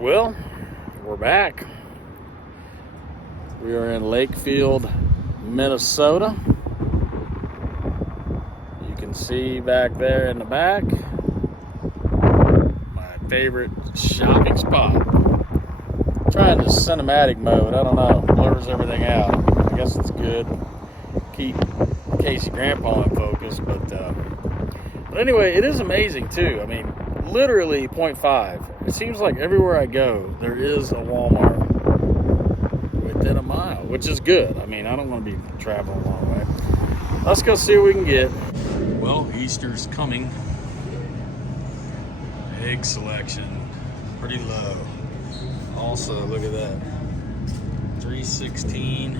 Well, we're back. We are in Lakefield, Minnesota. You can see back there in the back, my favorite shopping spot. I'm trying the cinematic mode. I don't know, blurs everything out. I guess it's good. Keep Casey Grandpa in focus, but anyway, it is amazing too. I mean, literally 0.5. It seems like everywhere I go, there is a Walmart within a mile, which is good. I mean, I don't want to be traveling a long way. Let's go see what we can get. Well, Easter's coming. Egg selection, pretty low. Also, look at that. $3.16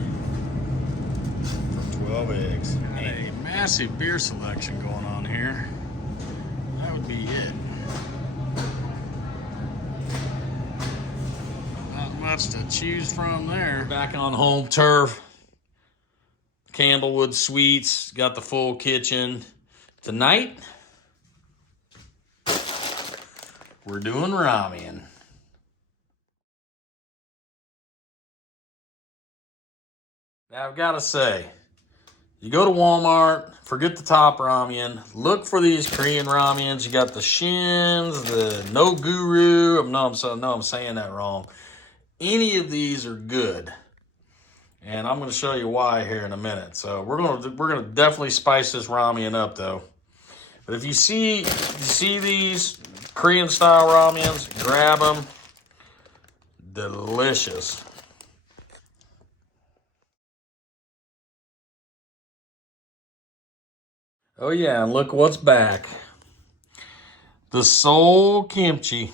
for 12 eggs. Got a massive beer selection going on here. That would be it. Not much to choose from there. Back on home turf. Candlewood Suites, got the full kitchen. Tonight, we're doing ramen. Now, I've got to say, you go to Walmart, forget the top ramen, look for these Korean ramens. You got the Shins, the No Guru. I'm saying that wrong. Any of these are good, and I'm going to show you why here in a minute. So we're going to definitely spice this ramen up, though. But if you see these Korean style ramens, grab them. Delicious. Oh yeah, and look what's back. The Seoul kimchi.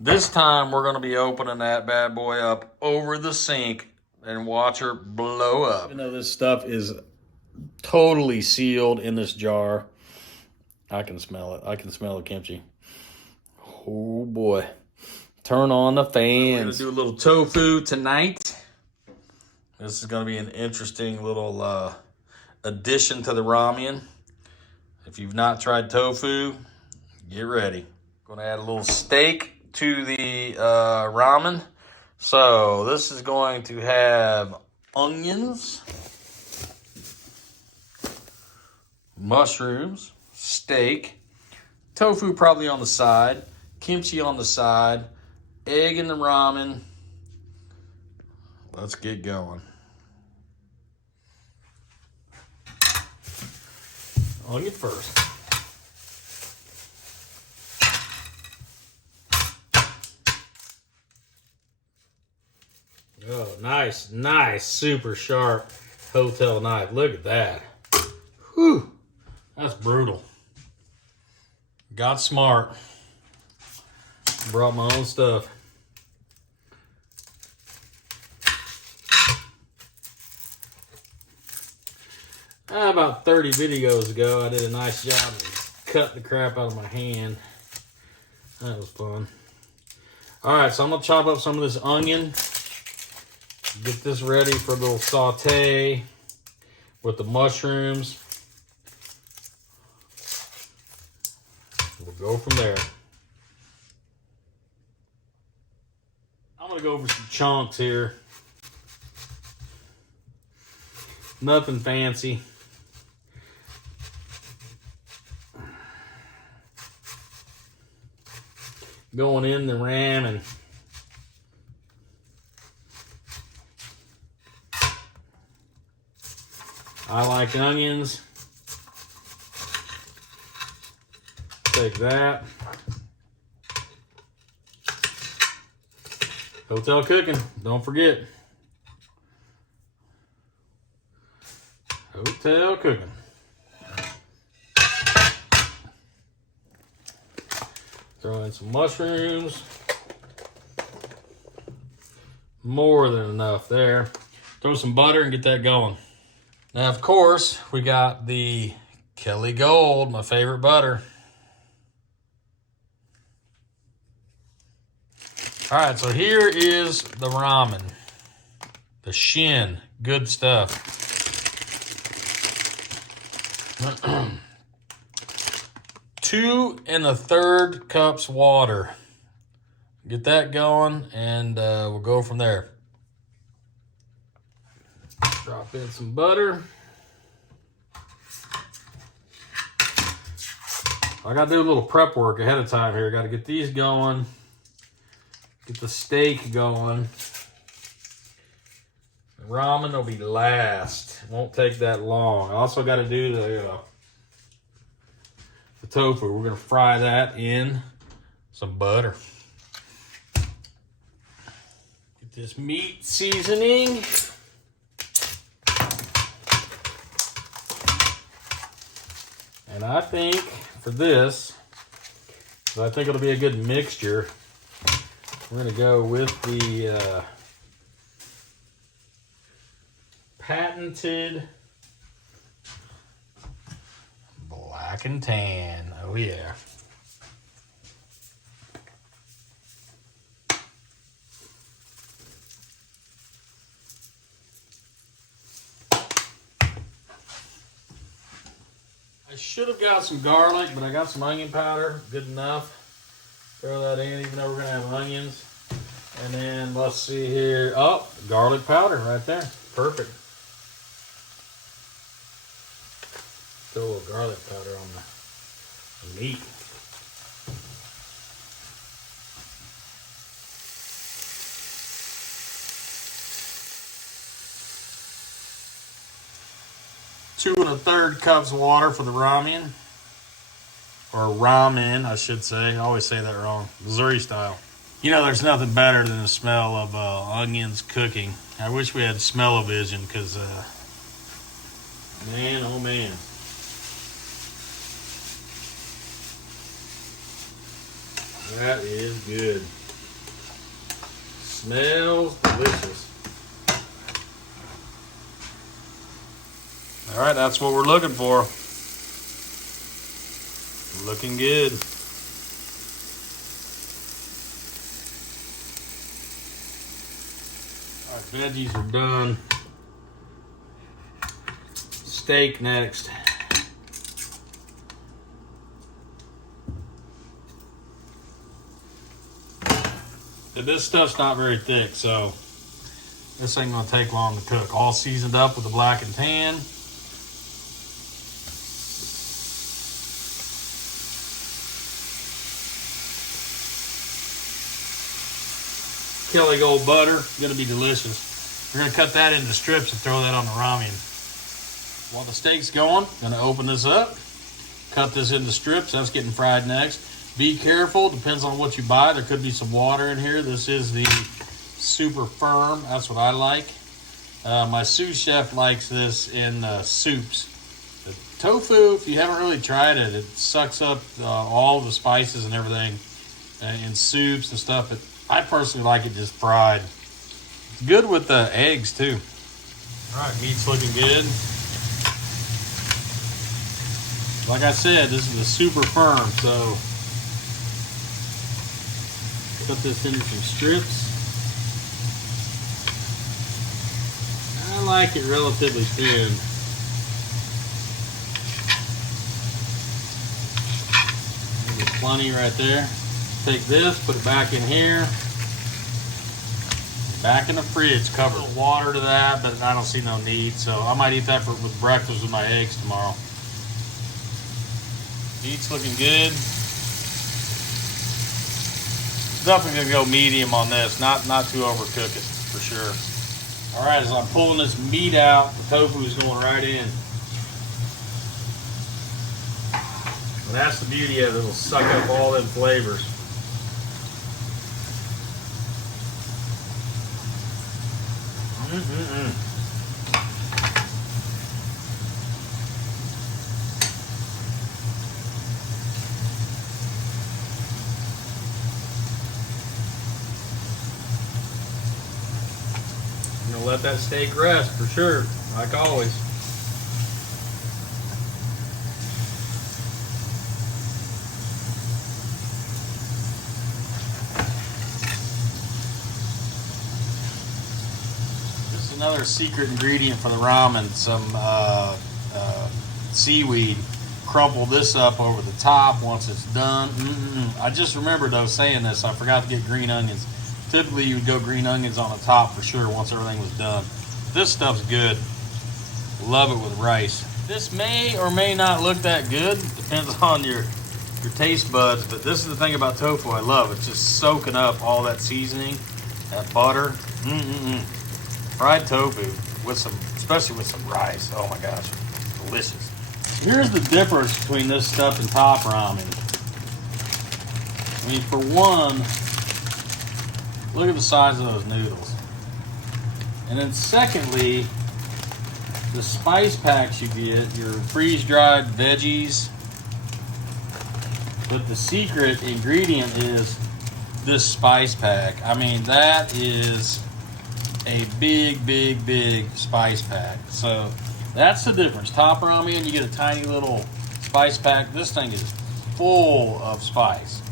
This time we're going to be opening that bad boy up over the sink and watch her blow up. Even though this stuff is totally sealed in this jar, I can smell it. I can smell the kimchi. Oh boy. Turn on the fans. We're going to do a little tofu tonight. This is going to be an interesting little addition to the ramen. If you've not tried tofu, get ready. Going to add a little steak to the ramen. So this is going to have onions, mushrooms, steak, tofu probably on the side, kimchi on the side, egg in the ramen. Let's get going. Onion first. Oh, nice, super sharp hotel knife. Look at that. Whew, that's brutal. Got smart. Brought my own stuff. About 30 videos ago, I did a nice job of cutting the crap out of my hand. That was fun. All right, so I'm gonna chop up some of this onion. Get this ready for a little saute with the mushrooms. We'll go from there. I'm gonna go over some chunks here. Nothing fancy. Going in the ramen. I like onions. Take that. Hotel cooking, don't forget. Hotel cooking. Throw in some mushrooms. More than enough there. Throw some butter and get that going. Now, of course, we got the Kelly Gold, my favorite butter. All right, so here is the ramen. The Shin, good stuff. 2 1/3 cups water. Get that going, and we'll go from there. Drop in some butter. I got to do a little prep work ahead of time here. Got to get these going. Get the steak going. The ramen will be last. It won't take that long. I also got to do the tofu. We're going to fry that in some butter. Get this meat seasoning. And I think for this, I think it'll be a good mixture. We're going to go with the patented black and tan. Oh yeah. I should have got some garlic, but I got some onion powder. Good enough. Throw that in, even though we're going to have onions. And then let's see here. Oh, garlic powder right there. Perfect. Throw a little garlic powder on the meat. Two and a third cups of water for the ramen. Or ramen, I should say. I always say that wrong. Missouri style. You know, there's nothing better than the smell of onions cooking. I wish we had smell-o-vision, because, man, oh man. That is good. Smells delicious. All right, that's what we're looking for. Looking good. All right, veggies are done. Steak next. This stuff's not very thick, so this ain't gonna take long to cook. All seasoned up with the black and tan. Kelly Gold butter, gonna be delicious. We're gonna cut that into strips and throw that on the ramen. While the steak's going, gonna open this up, cut this into strips. That's getting fried next. Be careful, depends on what you buy. There could be some water in here. This is the super firm, that's what I like. My sous chef likes this in soups. The tofu, if you haven't really tried it, it sucks up all the spices and everything in soups and stuff. But I personally like it just fried. It's good with the eggs too. All right, meat's looking good. Like I said, this is a super firm, so cut this into some strips. I like it relatively thin. Maybe plenty right there. Take this, put it back in here. Back in the fridge, cover water to that, but I don't see no need, so I might eat that with breakfast with my eggs tomorrow. Meat's looking good. Definitely gonna go medium on this, not too overcook it for sure. All right, as I'm pulling this meat out, the tofu is going right in. And that's the beauty of it, it'll suck up all them flavors. I'm gonna let that steak rest for sure, like always. Another secret ingredient for the ramen, some seaweed, crumple this up over the top once it's done. I just remembered though saying this. I forgot to get green onions. Typically you would go green onions on the top for sure once everything was done. This stuff's good. Love it with rice. This may or may not look that good. Depends on your taste buds. But this is the thing about tofu I love. It's just soaking up all that seasoning, that butter. Fried tofu with some, especially with some rice. Oh my gosh, delicious. Here's the difference between this stuff and top ramen. I mean, for one, look at the size of those noodles. And then secondly, the spice packs you get, your freeze-dried veggies. But the secret ingredient is this spice pack. I mean, that is a big spice pack. So that's the difference. Top ramen, you get a tiny little spice pack. This thing is full of spice.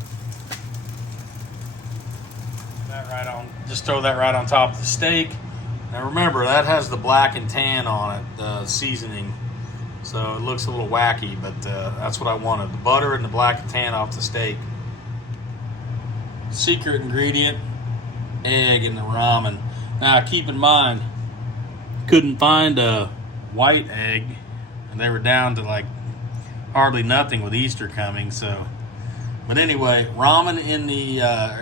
That right on. Just throw that right on top of the steak. Now remember, that has the black and tan on it, the seasoning. So it looks a little wacky, but that's what I wanted. The butter and the black and tan off the steak. Secret ingredient, egg in the ramen. Now keep in mind, couldn't find a white egg, and they were down to like hardly nothing with Easter coming. So, but anyway, ramen in the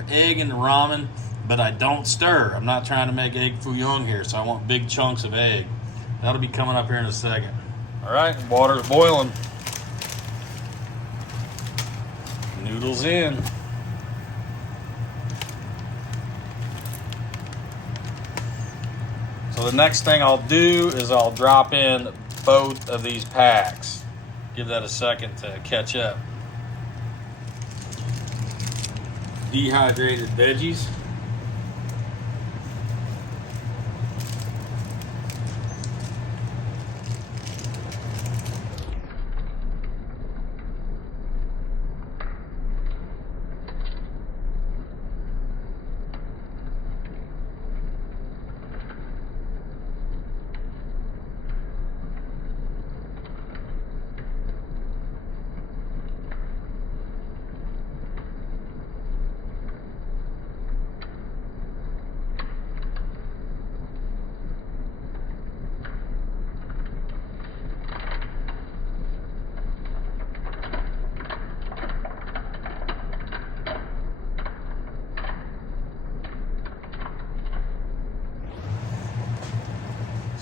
egg in the ramen, but I don't stir. I'm not trying to make egg foo young here, so I want big chunks of egg. That'll be coming up here in a second. All right, water's boiling. Noodles in. So the next thing I'll do is I'll drop in both of these packs. Give that a second to catch up. Dehydrated veggies.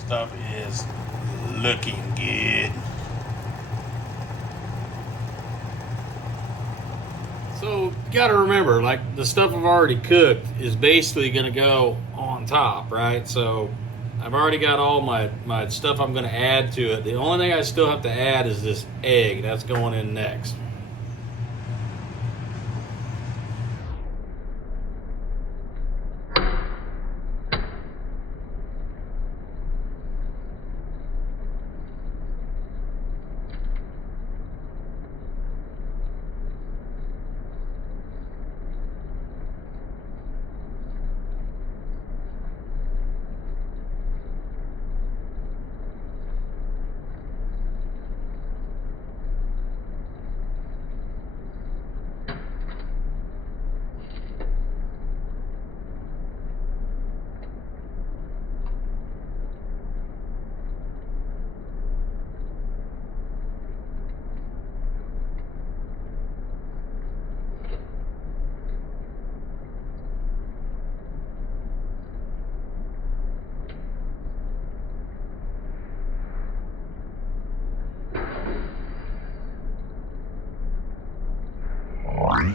Stuff is looking good. So you gotta remember, like the stuff I've already cooked is basically gonna go on top, right? So I've already got all my stuff I'm gonna add to it. The only thing I still have to add is this egg. That's going in next.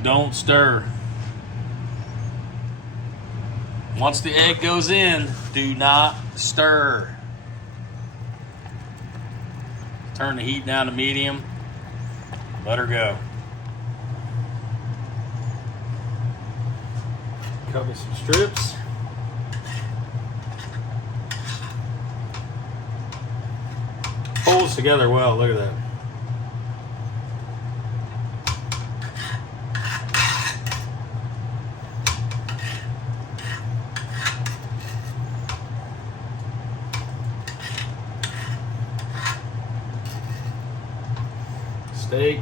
Don't stir. Once the egg goes in, do not stir. Turn the heat down to medium. Let her go. Cut me some strips. Holds together well, look at that. steak.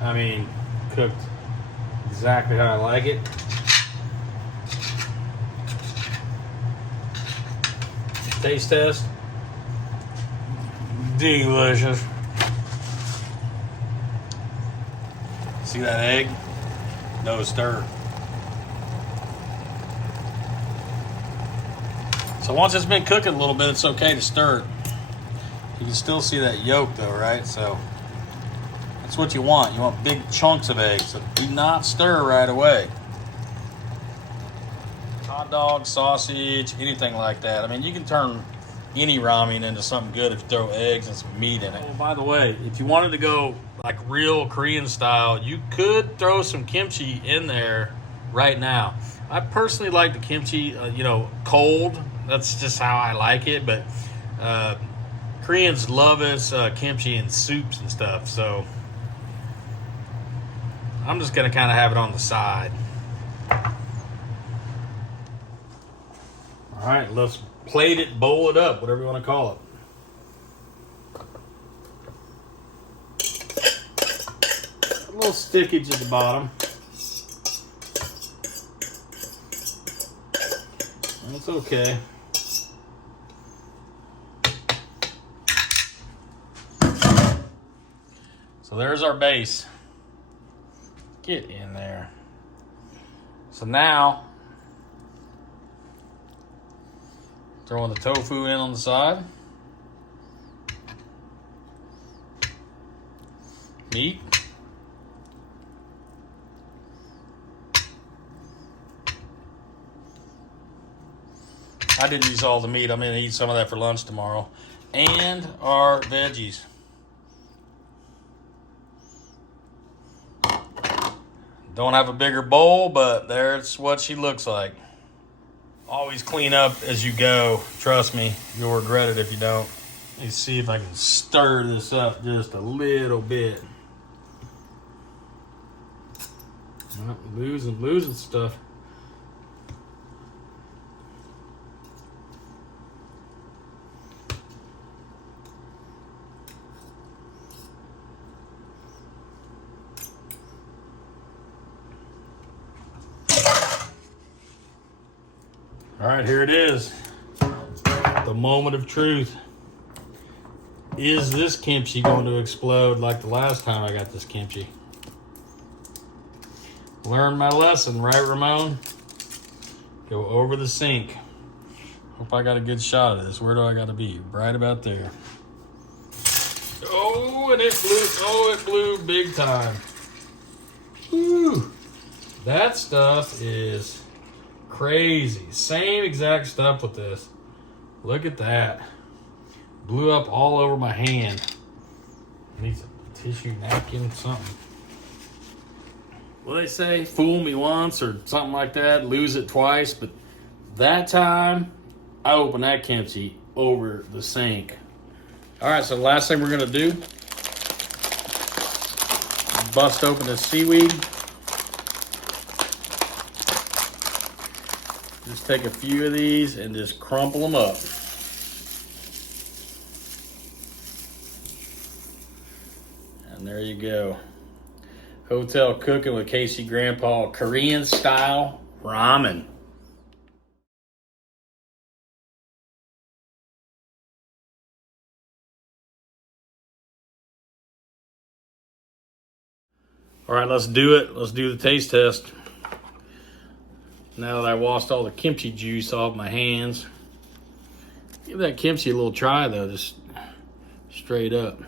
I mean, cooked exactly how I like it. Taste test. Delicious. See that egg? No stir. So once it's been cooking a little bit, it's okay to stir it. You can still see that yolk though, right? So that's what you want. You want big chunks of eggs. So do not stir right away. Hot dog, sausage, anything like that. I mean, you can turn any ramen into something good if you throw eggs and some meat in it. Oh, by the way, if you wanted to go like real Korean style, you could throw some kimchi in there right now. I personally like the kimchi, cold. That's just how I like it. But Koreans love us kimchi in soups and stuff. So I'm just going to kind of have it on the side. All right, let's plate it, bowl it up, whatever you want to call it. A little stickage at the bottom. That's okay. So there's our base. Get in there. So now, throwing the tofu in on the side. Meat. I didn't use all the meat. I'm going to eat some of that for lunch tomorrow. And our veggies. Don't have a bigger bowl, but there's what she looks like. Always clean up as you go. Trust me, you'll regret it if you don't. Let me see if I can stir this up just a little bit. Well, losing stuff. All right, here it is. The moment of truth. Is this kimchi going to explode like the last time I got this kimchi? Learned my lesson, right, Ramon? Go over the sink. Hope I got a good shot of this. Where do I got to be? Right about there. Oh, and it blew. Oh, it blew big time. Whew. That stuff is crazy. Same exact stuff with this. Look at that. Blew up all over my hand. I need some tissue, napkin, something. Well, they say fool me once or something like that, lose it twice, but that time I opened that kimchi over the sink. All right, so the last thing we're gonna do, bust open the seaweed. Just take a few of these and just crumple them up. And there you go. Hotel cooking with Casey Grandpa, Korean style ramen. All right, let's do it. Let's do the taste test. Now that I washed all the kimchi juice off my hands, give that kimchi a little try though, just straight up.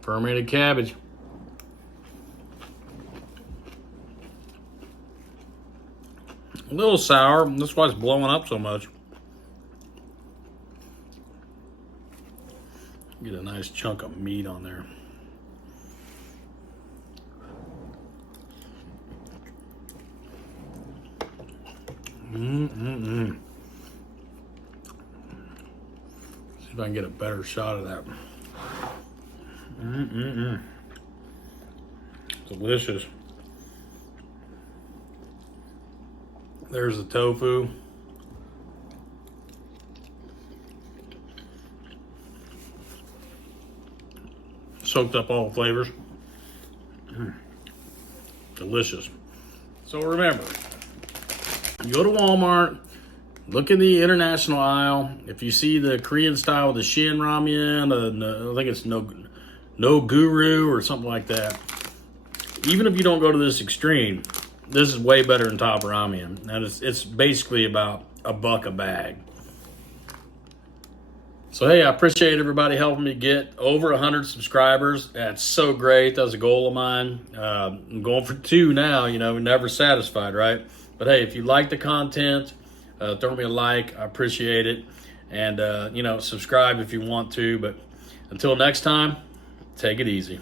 Fermented cabbage. A little sour, that's why it's blowing up so much. Get a nice chunk of meat on there. See if I can get a better shot of that. Delicious. There's the tofu. soaked up all the flavors. Delicious. So remember, you go to Walmart, look in the international aisle. If you see the Korean style with the Shin Ramen, I think it's no Guru or something like that. Even if you don't go to this extreme, this is way better than Top Ramen. And it's basically about $1 a bag. So hey, I appreciate everybody helping me get over 100 subscribers. That's so great. That was a goal of mine. I'm going for 2 now. You know, never satisfied, right? But hey, if you like the content, throw me a like. I appreciate it. And, you know, subscribe if you want to. But until next time, take it easy.